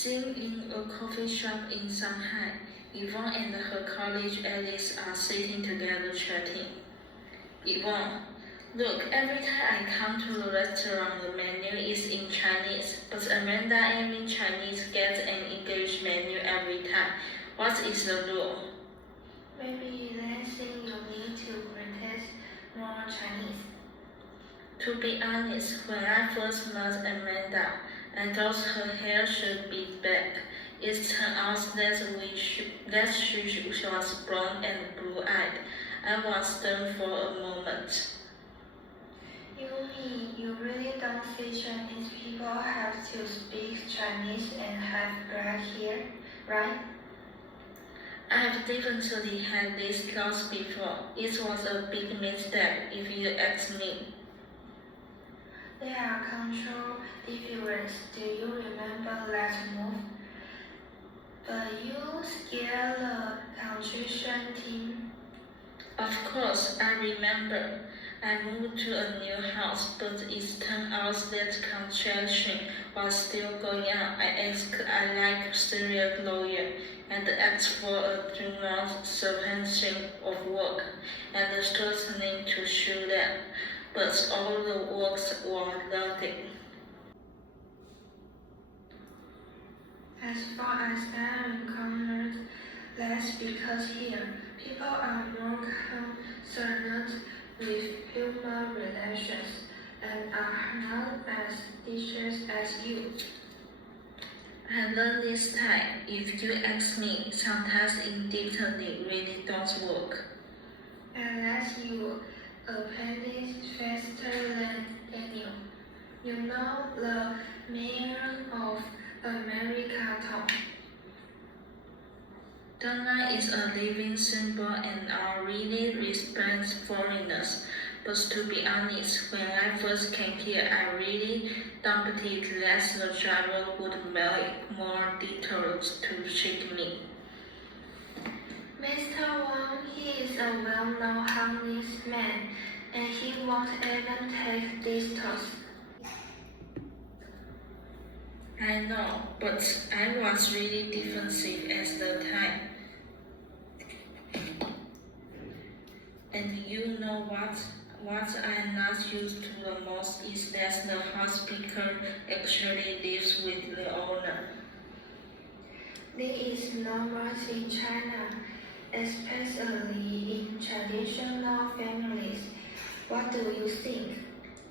Seen in a coffee shop in Shanghai, Yvonne and her colleague Alice are sitting together chatting. Yvonne, look, every time I come to the restaurant, the menu is in Chinese, but Amanda aiming Chinese gets an English menu every time. What is the rule? Maybe they think you need to practice more Chinese. To be honest, when I first met Amanda, I thought her hair should be back. It turned out that she was blonde and blue-eyed. I was stunned for a moment. You mean you really don't think Chinese people have to speak Chinese and have black hair, right? I have definitely had these thoughts before. It was a big mistake, if you ask me. There are control differences. Do you remember that move? But you scared the construction team. Of course, I remember. I moved to a new house, but it turned out that construction was still going on. I asked a serial lawyer and asked for a 3-month suspension of work and threatening to sue them. But all the works were nothing. As far as I'm concerned, that's because here, people are more concerned with human relations and are not as teachers as you. I learned this time, if you ask me, sometimes indirectly really don't work. Unless you appendix faster than Daniel. You know the mayor of America, Tom. Donna is a living symbol and I really respect foreigners. But to be honest, when I first came here, I really doubted that the driver would make more detours to trick me. Mr. Wang, he is a well-known honest man, and he won't even take detours. I know, but I was really defensive at the time. And you know what? What I'm not used to the most is that the housekeeper actually lives with the owner. This is normal in China, especially in traditional families. What do you think?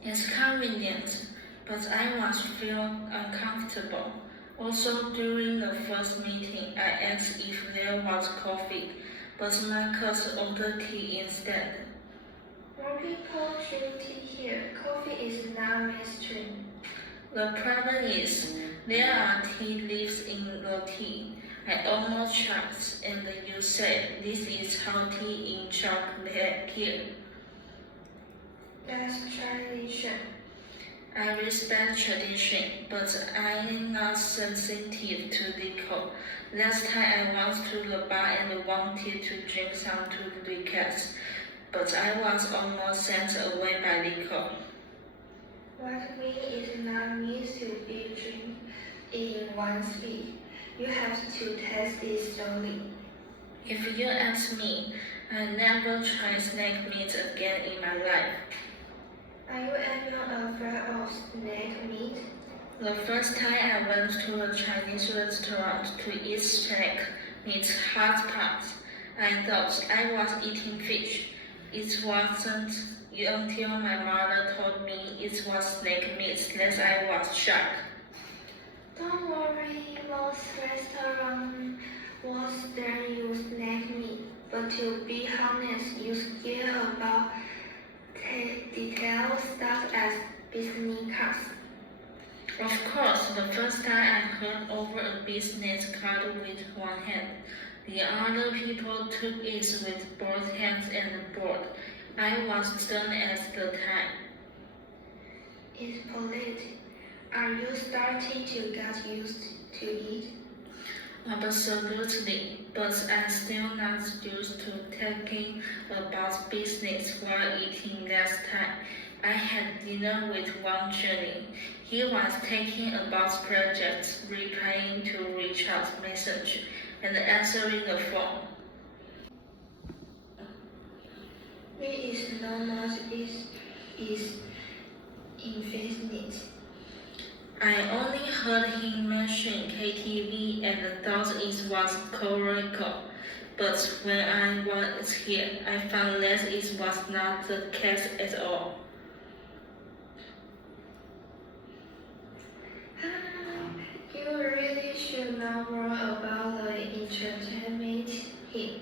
It's convenient, but I was feeling uncomfortable. Also, during the first meeting, I asked if there was coffee, but my cousin ordered tea instead. More people drink tea here. Coffee is not mainstream. The problem is, there are tea leaves in the tea. I almost choked, and you said this is how tea in chocolate here. That's tradition. I respect tradition, but I'm not sensitive to liquor. Last time I went to the bar and wanted to drink some liquors, but I was almost sent away by liquor. What mean is not meant to be drink in one speed. You have to taste it slowly. If you ask me, I never tried snake meat again in my life. Are you ever afraid of snake meat? The first time I went to a Chinese restaurant to eat snake meat hot pot, I thought I was eating fish. It wasn't until my mother told me it was snake meat that I was shocked. Don't worry, most restaurants won't serve you snake meat, but to be honest, you scared about detailed stuff as business cards. Of course, the first time I held over a business card with one hand. The other people took it with both hands and bored. I was stunned at the time. It's polite. Are you starting to get used to it? Absolutely, but I'm still not used to talking about business while eating last time. I had dinner with Wang Junin. He was taking about projects, replying to Richard's message, and answering the phone. It is normal, is infinite. I only heard him mention KTV and thought it was correct. But when I was here, I found that it was not the case at all. You really should know more about the entertainment here.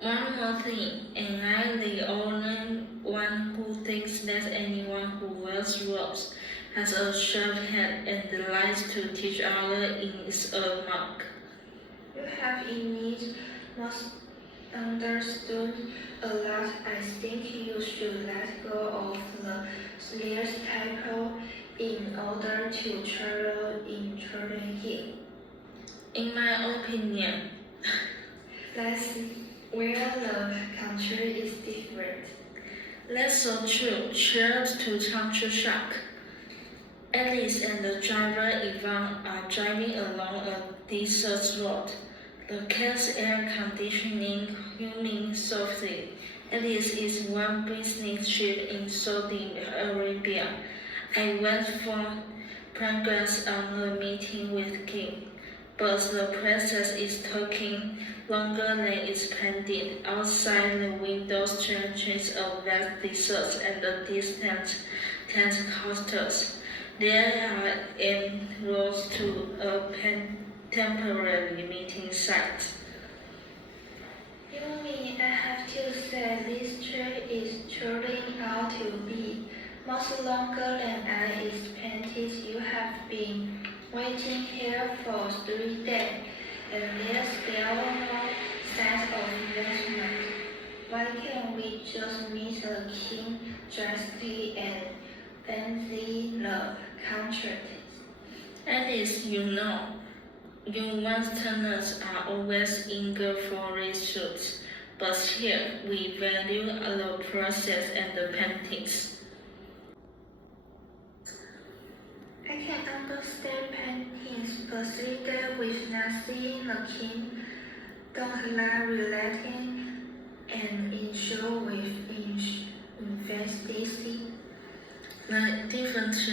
One more thing, am I the only one who thinks that anyone who wears robes has a sharp hand and likes to teach others is a monk? You have indeed misunderstood a lot. I think you should let go of the stereotype in order to travel in children here. In my opinion, That's where the country is different. that's so true. Cheers to culture shock. Alice and the driver Ivan are driving along a desert road. The car's air conditioning humming softly. Alice is one business trip in Saudi Arabia. I went for progress on a meeting with Kim, but the process is taking longer than expected. Outside the window stretches of vast deserts and the distant tent hostels. There are en route to a temporary meeting site. Yumi, I have to say this trip is turning out to be much longer than I expected. You have been waiting here for 3 days, and there's still no sign of investment. Why can't we just meet the king directly and then see the contract? Alice, you know, you Westerners are always eager for results, but here we value the process and the paintings. I can understand paintings, but 3 days with not seeing the king, don't like relaxing and ensure with investigation. The difference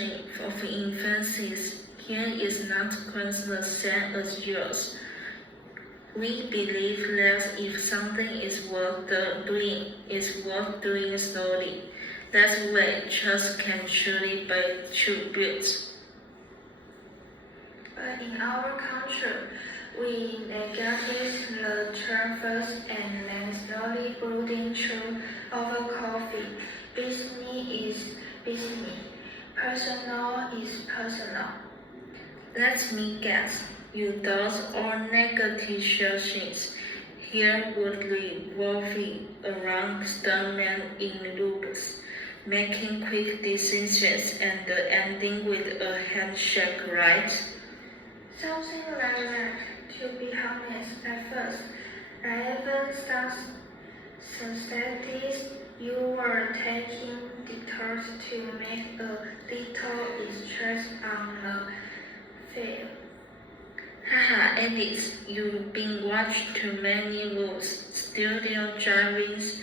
of emphasis here is not quite the same as yours. We believe that if something is worth doing, it's worth doing slowly. That way, trust can truly be built. But in our culture, we negotiate the term first and then slowly brooding through over coffee. Business is business. Personal is personal. Let me guess, you thought all negotiations here would revolve around stuntmen in loops, making quick decisions and ending with a handshake, right? Something like that. To be honest, at first, I even suspected you were taking detours to make a little interest on the film. Haha, Alice, you've been watching too many rules. Studio drivers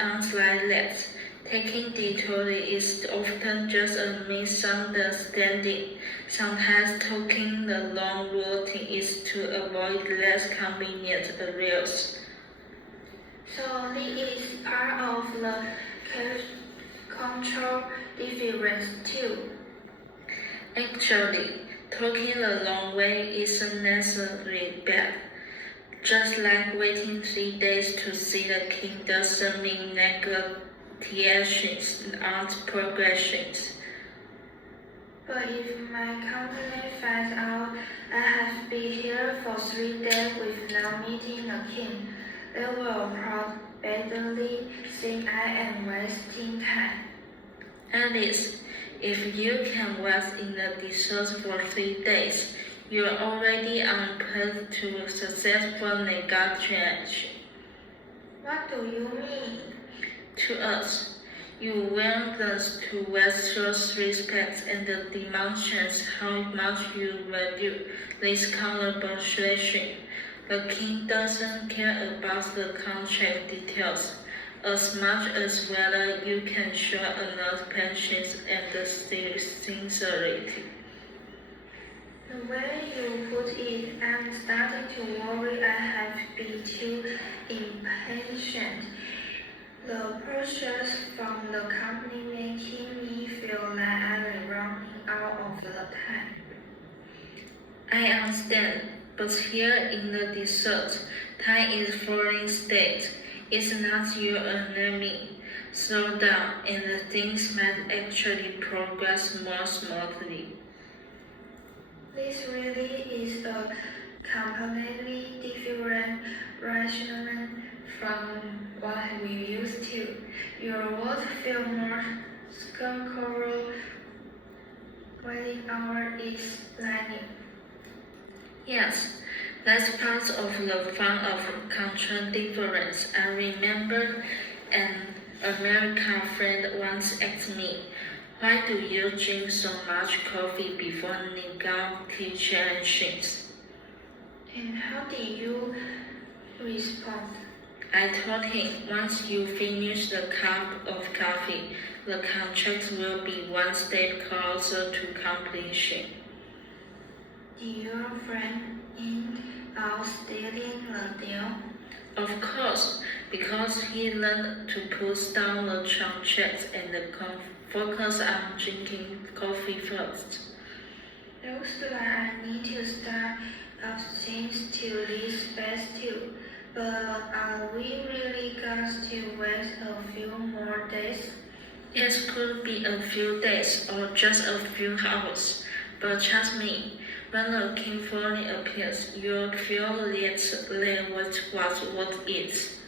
aren't like that. Taking detours is often just a misunderstanding. Sometimes taking the long route is to avoid less convenient areas. So this is part of the cultural difference too. Actually, taking the long way isn't necessarily bad. Just like waiting 3 days to see the king doesn't mean negotiations aren't progressions. But if my company finds out I have been here for 3 days without meeting the king, they will probably think I am wasting time. Alice, if you can rest in the desert for 3 days, you're already on path to a successful negotiation. What do you mean? To us, You want us to shows respect and demonstrates how much you value this collaboration. The king doesn't care about the contract details as much as whether you can show enough patience and sincerity. The way you put it, I'm starting to worry I have been too impatient. The pressures from the company making me feel like I'm running out of the time. I understand, but here in the desert, time is foreign state. It's not your enemy. Slow down, and things might actually progress more smoothly. This really is a completely different rationale from what we used to. Your words feel more sculptural. Waiting hour is lightning. Yes, that's part of the fun of cultural difference. I remember an American friend once asked me, "Why do you drink so much coffee before negotiations?" And how did you respond? I told him, once you finish the cup of coffee, the contract will be one step closer to completion. Did your friend end up stealing the deal? Of course, because he learned to put down the contract and focus on drinking coffee first. Looks like I need to start up things to this space too. But are we really going to wait a few more days? It could be a few days or just a few hours, but trust me, when the king fully appears, you'll feel that was what it is.